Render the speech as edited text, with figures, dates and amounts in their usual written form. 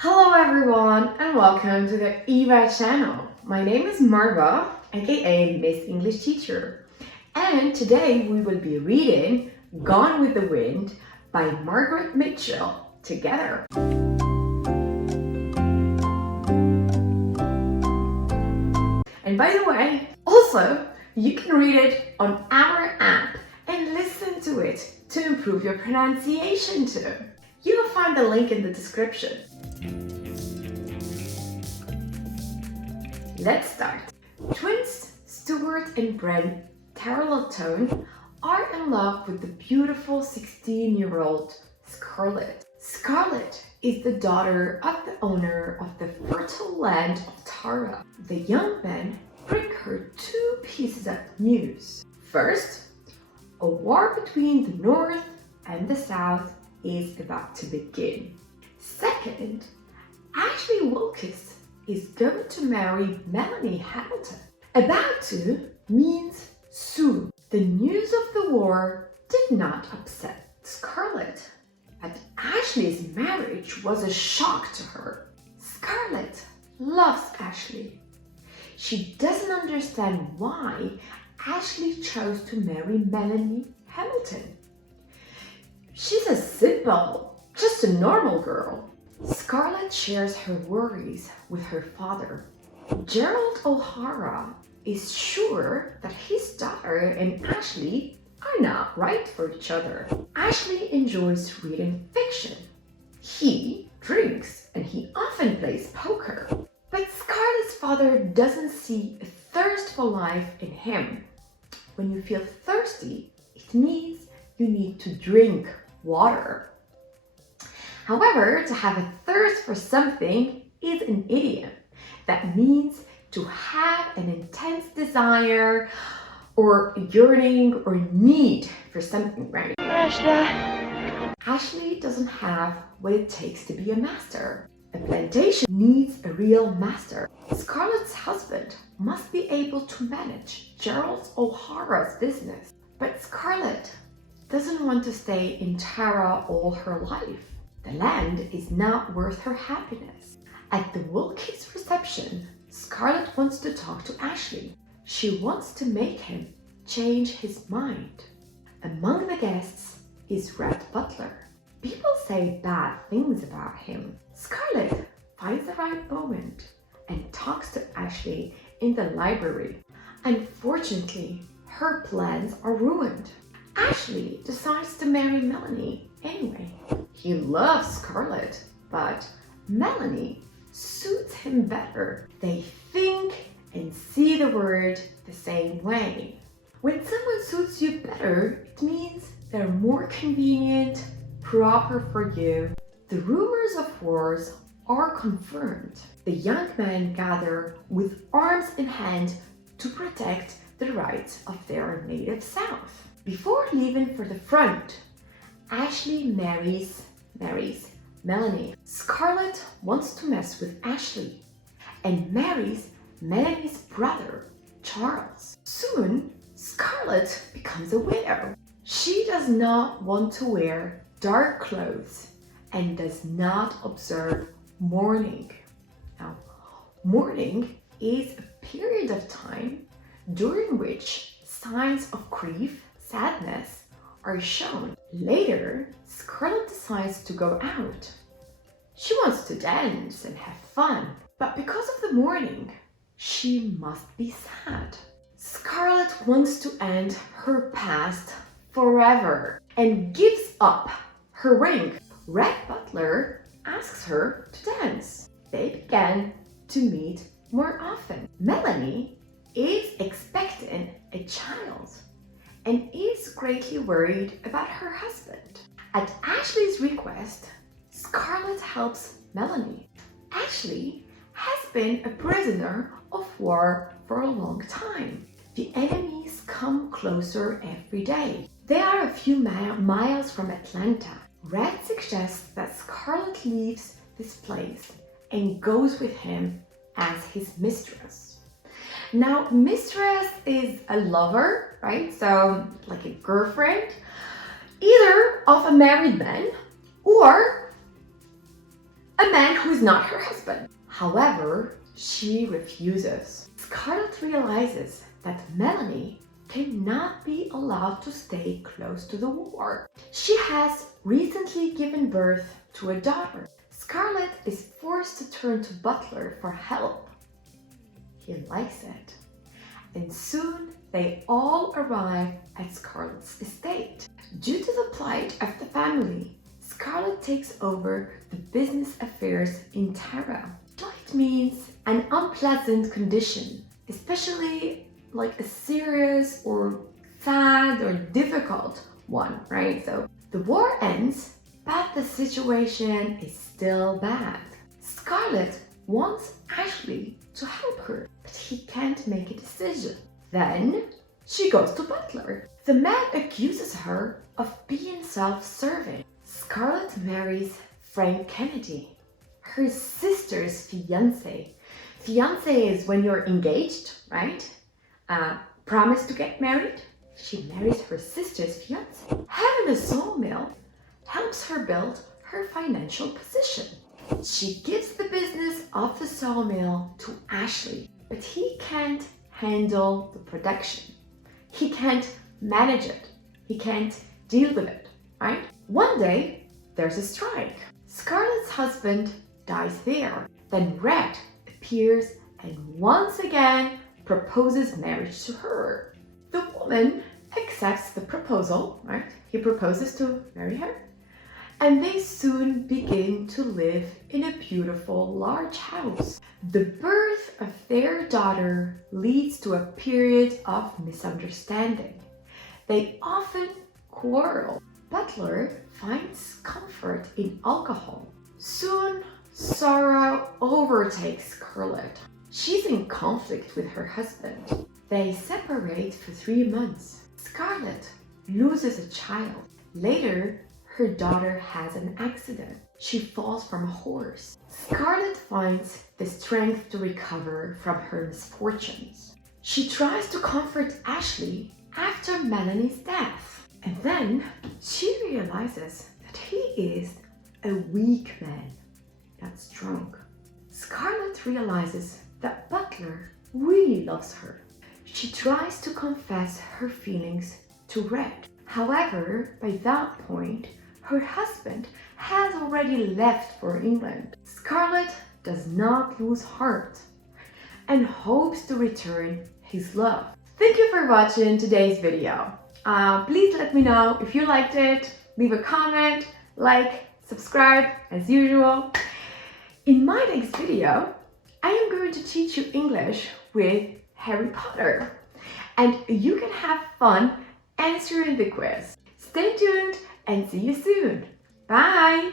Hello everyone and welcome to the Eva channel. My name is Marwa, aka Miss English Teacher, and today we will be reading Gone with the Wind by Margaret Mitchell together. And by the way, also you can read it on our app and listen to it to improve your pronunciation too. You will find the link in the description. Let's start. Twins Stuart and Brent Tarleton are in love with the beautiful 16-year-old Scarlett. Scarlett is the daughter of the owner of the fertile land of Tara. The young men bring her two pieces of news. First, a war between the North and the South is about to begin. Second, Ashley Wilkes is going to marry Melanie Hamilton. About to means soon. The news of the war did not upset Scarlett, but Ashley's marriage was a shock to her. Scarlett loves Ashley. She doesn't understand why Ashley chose to marry Melanie Hamilton. She's a simple, just a normal girl. Scarlett shares her worries with her father. Gerald O'Hara is sure that his daughter and Ashley are not right for each other. Ashley enjoys reading fiction. He drinks and he often plays poker. But Scarlett's father doesn't see a thirst for life in him. When you feel thirsty, it means you need to drink water. However, to have a thirst for something is an idiom that means to have an intense desire or yearning or need for something, right? Ashley doesn't have what it takes to be a master. A plantation needs a real master. Scarlett's husband must be able to manage Gerald O'Hara's business. But Scarlett doesn't want to stay in Tara all her life. The land is not worth her happiness. At the Wilkes reception, Scarlett wants to talk to Ashley. She wants to make him change his mind. Among the guests is Red Butler. People say bad things about him. Scarlett finds the right moment and talks to Ashley in the library. Unfortunately, her plans are ruined. Ashley decides to marry Melanie anyway. He loves Scarlett, but Melanie suits him better. They think and see the world the same way. When someone suits you better, it means they're more convenient, proper for you. The rumors of wars are confirmed. The young men gather with arms in hand to protect the rights of their native South. Before leaving for the front, Ashley marries Melanie. Scarlett wants to mess with Ashley and marries Melanie's brother, Charles. Soon, Scarlett becomes a widow. She does not want to wear dark clothes and does not observe mourning. Now, mourning is a period of time during which signs of grief, sadness are shown. Later, Scarlett decides to go out. She wants to dance and have fun, but because of the mourning, she must be sad. Scarlett wants to end her past forever and gives up her ring. Red Butler asks her to dance. They began to meet more often. Melanie is expecting a child and is greatly worried about her husband. At Ashley's request, Scarlett helps Melanie. Ashley has been a prisoner of war for a long time. The enemies come closer every day. They are a few miles from Atlanta. Red suggests that Scarlett leaves this place and goes with him as his mistress. Now, mistress is a lover, right? So, like a girlfriend, either of a married man or a man who is not her husband. However, she refuses. Scarlett realizes that Melanie cannot be allowed to stay close to the war. She has recently given birth to a daughter. Scarlett is forced to turn to Butler for help. He likes it. And soon they all arrive at Scarlett's estate. Due to the plight of the family, Scarlett takes over the business affairs in Tara. Plight means an unpleasant condition, especially like a serious or sad or difficult one, right? So the war ends, but the situation is still bad. Scarlett wants Ashley to help her, but he can't make a decision. Then she goes to Butler. The man accuses her of being self-serving. Scarlett marries Frank Kennedy, her sister's fiancé. Fiancé is when you're engaged, right? Promise to get married. She marries her sister's fiancé. Having a sawmill helps her build her financial position. She gives the business of the sawmill to Ashley, but he can't handle the production. He can't manage it. He can't deal with it, right? One day, there's a strike. Scarlett's husband dies there. Then Red appears and once again proposes marriage to her. The woman accepts the proposal, right? He proposes to marry her. And they soon begin to live in a beautiful large house. The birth of their daughter leads to a period of misunderstanding. They often quarrel. Butler finds comfort in alcohol. Soon, sorrow overtakes Scarlett. She's in conflict with her husband. They separate for 3 months. Scarlett loses a child. Later, her daughter has an accident. She falls from a horse. Scarlett finds the strength to recover from her misfortunes. She tries to comfort Ashley after Melanie's death. And then she realizes that he is a weak man, not strong. Scarlett realizes that Butler really loves her. She tries to confess her feelings to Red. However, by that point, her husband has already left for England. Scarlett does not lose heart and hopes to return his love. Thank you for watching today's video. Please let me know if you liked it. Leave a comment, like, subscribe as usual. In my next video, I am going to teach you English with Harry Potter. And you can have fun answering the quiz. Stay tuned and see you soon. Bye!